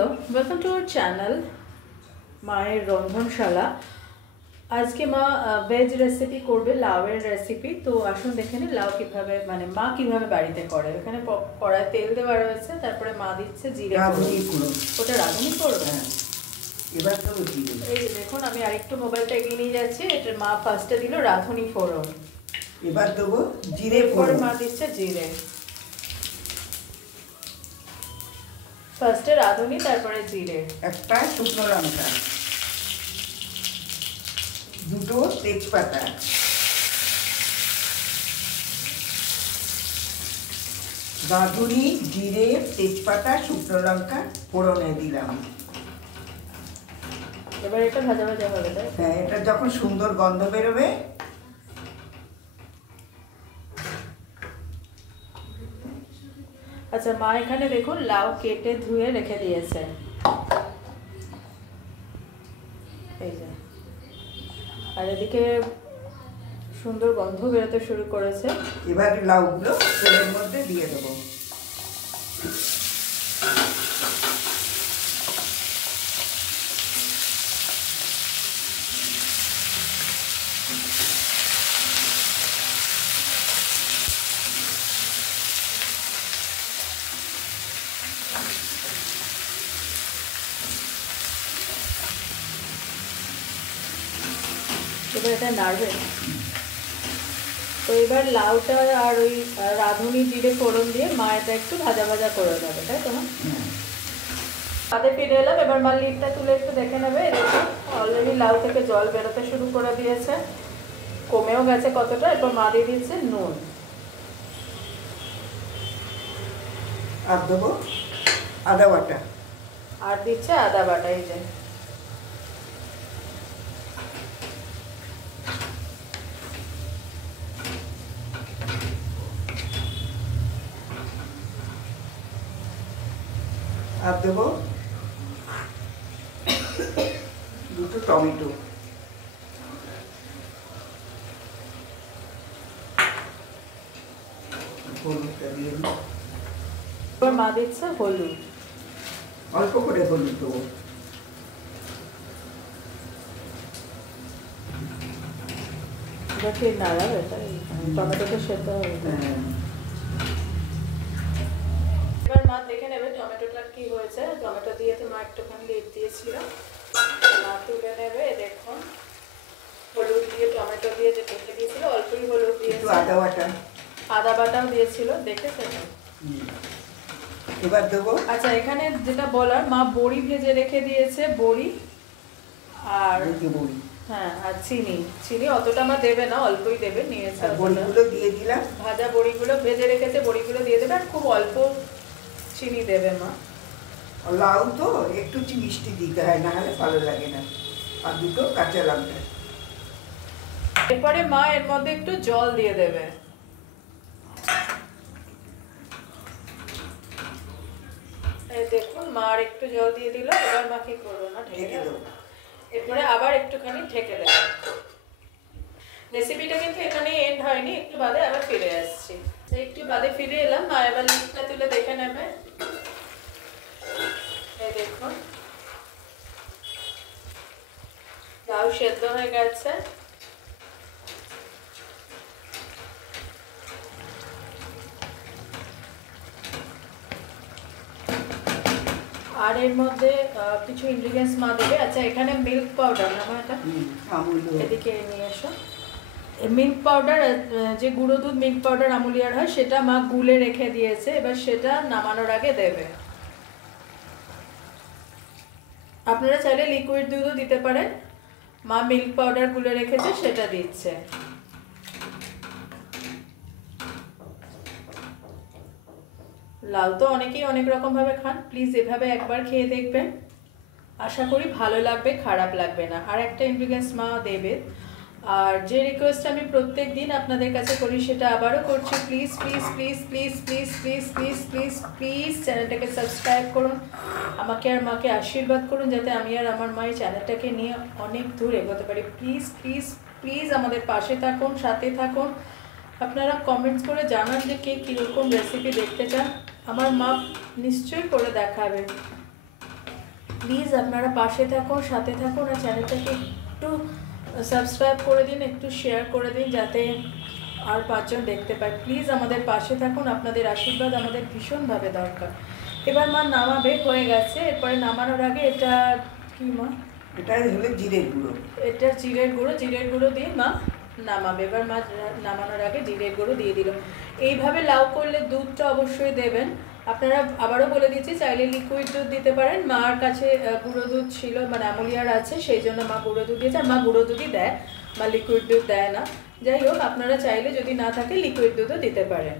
Hello welcome to our channel माয়ের রন্ধনশালা। আজকে মা ভেজ রেসিপি করবে, লাউয়ের রেসিপি। তো আসুন দেখে নিই লাউ কিভাবে মা কিভাবে বাড়িতে করে। এখানে কড়ায় তেল দেওয়া রয়েছে, তারপরে মা দিচ্ছে জিরে ফোড়ন। ওটা রাঁধুনি করবে। এবার তো জিরে, এই দেখুন আমি আরেকটু মোবাইলটা এগিয়ে নিয়ে যাচ্ছি। এটা মা ফার্স্টে দিল রাঁধুনি ফোড়ন, এবার দেবো জিরে ফোড়ন। মা দিচ্ছে জিরে। ফার্স্টে রাঁধুনি, তারপরে জিরে, একটা শুকনো লঙ্কা, দুটো তেজপাতা, রাঁধুনি, জিরে, তেজপাতা, শুকনো লঙ্কা ফোড়নে দিলাম। এবার এটা ভাজা ভাজা হবে, তাই? হ্যাঁ, এটা যখন সুন্দর গন্ধ বেরোবে আচ্ছা, মা এখানে দেখুন লাউ কেটে ধুয়ে রেখে দিয়েছে। এই যে, আর এদিকে সুন্দর গন্ধ বেরোতে শুরু করেছে। এবার লাউগুলো তেলের মধ্যে দিয়ে দেবো। এবার এটা নাড়বে। তো এবার লাউটা আর ওই রাঁধুনি জিরে ফোড়ন দিয়ে মা এটা একটু ভাজা ভাজা করে দেবে, তাই তো? বাদে ফিরে এলাম। এবার মা লিডটা তুলে একটু দেখে নেবে। দেখুন অলরেডি লাউ থেকে জল বেরোতে শুরু করে দিয়েছে, কমেও গেছে কতটা। এরপর মা দিয়ে দিচ্ছে নুন, আর দেবো আদা বাটা, আর দিচ্ছে আদা বাটা। এই যে আর দেবো দুটো টমেটো, হলুদটা দিয়ে দিই। এবার মা দিচ্ছে হলুদ, অল্প করে হলুদ দেবো। এবার ঠিক নাড়াবে, তাই? টমেটোটা সেদ্ধ হবে। এবার মা দেখে নেবে টমেটোটা কি হয়েছে। টমেটো দিয়ে তো মা একটুখানি লিড দিয়েছিল, মা তুলে নেবে। দেখুন হলুদ দিয়ে টমেটো দিয়ে যে রেখে দিয়েছিল, অল্পই হলুদ দিয়েছিল, আদা বাটা, আদা বাটাও দিয়েছিল, দেখেছেন? এবার দেবো। আচ্ছা, এখানে যেটা বলার, মা বড়ি ভেজে রেখে দিয়েছে, বড়ি আর বড়ি, হ্যাঁ, আর চিনি। চিনি অতটা মা দেবে না, অল্পই দেবে, নিয়েছে। বড়িগুলো দিয়ে দিলাম। ভাজা বড়িগুলো ভেজে রেখেছে, বড়িগুলো দিয়ে দেবে, আর খুব অল্প চিনি দেবে মা। লাউ তো একটু মিষ্টি দিতে হয়, না হলে ভালো লাগে না। আর দুটো কাঁচা লঙ্কা। এরপরে মা এর মধ্যে একটু জল দিয়ে দেবে। এই দেখুন মা আর একটু জল দিয়ে দিল। এবার মা কি করবো না, ঢেকে দেবো। এরপরে আবার একটুখানি ঢেকে দেবো। রেসিপিটা কিন্তু এখানেই এন্ড হয়নি, একটু বাদে আবার ফিরে আসছি। একটু বাদে ফিরে এলাম। মা এবার লিডটা তুলে দেখে নেবে। এই দেখুন লাউ সেদ্ধ হয়ে গেছে। আর এর মধ্যে কিছু ইনগ্রিডিয়েন্টস মা দেবে। আচ্ছা, এখানে মিল্ক পাউডার না মা, এটা এদিকে নিয়ে এসো। মিল্ক পাউডার, যে গুঁড়ো দুধ মিল্ক পাউডার আমুলিয়ার হয়, সেটা মা গুলে রেখে দিয়েছে। এবার সেটা নামানোর আগে দেবে। আপনারা চাইলে লিকুইড দুধও দিতে পারেন। মা মিল্ক পাউডার গুলে রেখেছে, সেটা দিচ্ছে। লাউ তো অনেকেই অনেক রকম ভাবে খান, প্লিজ এভাবে একবার খেয়ে দেখবেন, আশা করি ভালো লাগবে, খারাপ লাগবে না। আর একটা ইনগ্রিডিয়েন্টস মা দেবে। আর যে রিকোয়েস্ট আমি প্রত্যেক দিন আপনাদের কাছে করি, সেটা আবারও করছি, please please please please please please please please please চ্যানেলটাকে সাবস্ক্রাইব করুন, আমাকে আর মাকে আশীর্বাদ করুন, যাতে আমি আর আমার মা এই চ্যানেলটাকে নিয়ে অনেক দূর এগোতে পারি। প্লিজ প্লিজ প্লিজ আমাদের পাশে থাকুন, সাথে থাকুন। আপনারা কমেন্টস করে জানান যে কে কীরকম রেসিপি দেখতে চান। আমার মা নিশ্চয়ই করে দেখাবে। প্লিজ আপনারা পাশে থাকুন, সাথে থাকুন, আর চ্যানেলটাকে একটু সাবস্ক্রাইব করে দিন, একটু শেয়ার করে দিন, যাতে আর 5 জন দেখতে পায়। প্লিজ আমাদের পাশে থাকুন, আপনাদের আশীর্বাদ আমাদের ভীষণভাবে দরকার। এবার মা নামাবে, হয়ে গেছে। এরপরে নামানোর আগে এটা কি মা? এটা হলো জিরের গুঁড়ো। এটা জিরের গুঁড়ো দিয়ে মা নামাবে। এবার মা নামানোর আগে জিরের গুঁড়ো দিয়ে দিল। এইভাবে লাউ করলে দুধটা অবশ্যই দেবেন। আপনারা, আবারও বলে দিচ্ছি, চাইলে লিকুইড দুধ দিতে পারেন। মার কাছে গুঁড়ো দুধ ছিল, মানে আমুলিয়ার আছে, সেই জন্য মা গুঁড়ো দুধ দিয়েছে। আর মা গুঁড়ো দুধই দেয়, মা লিকুইড দুধ দেয় না। যাই হোক, আপনারা চাইলে যদি না থাকে লিকুইড দুধও দিতে পারেন।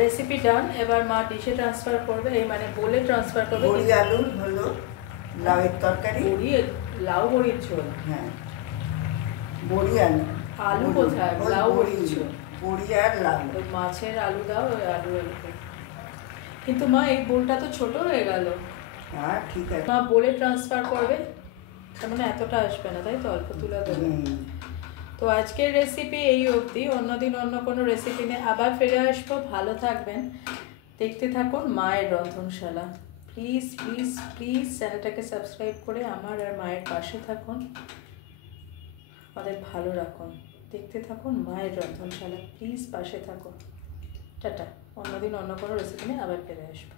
রেসিপি ডান। এবার মা ডিশে ট্রান্সফার করবে, এই মানে বলে ট্রান্সফার করবে। বড়ি আলুর হলো লাউয়ের তরকারি। লাউ বড়ির ঝোল। হ্যাঁ, বড়ি আলু। আলু কোথায়? লাউ বড়ির ঝোল। বড়ি আর লাউ। মাছের আলু দাও, ওই আলু। কিন্তু মা এই বোলটা তো ছোট হয়ে গেল। হ্যাঁ, ঠিক আছে। মা বলে ট্রান্সফার করবে, তার মানে এতটা আসবে না, তাই তো? অল্প তুলে দেবে। তো আজকের রেসিপি এই অবধি। অন্যদিন অন্য কোনো রেসিপি নিয়ে আবার ফিরে আসবো। ভালো থাকবেন, দেখতে থাকুন মায়ের রন্ধনশালা। প্লিজ প্লিজ প্লিজ চ্যানেলটাকে সাবস্ক্রাইব করে আমার আর মায়ের পাশে থাকুন, আমাদের ভালো রাখুন। দেখতে থাকুন মায়ের রন্ধনশালা, প্লিজ পাশে থাকুন। টাটা। অন্যদিন অন্য কোনো রেসিপি নিয়ে আবার ফিরে আসবো।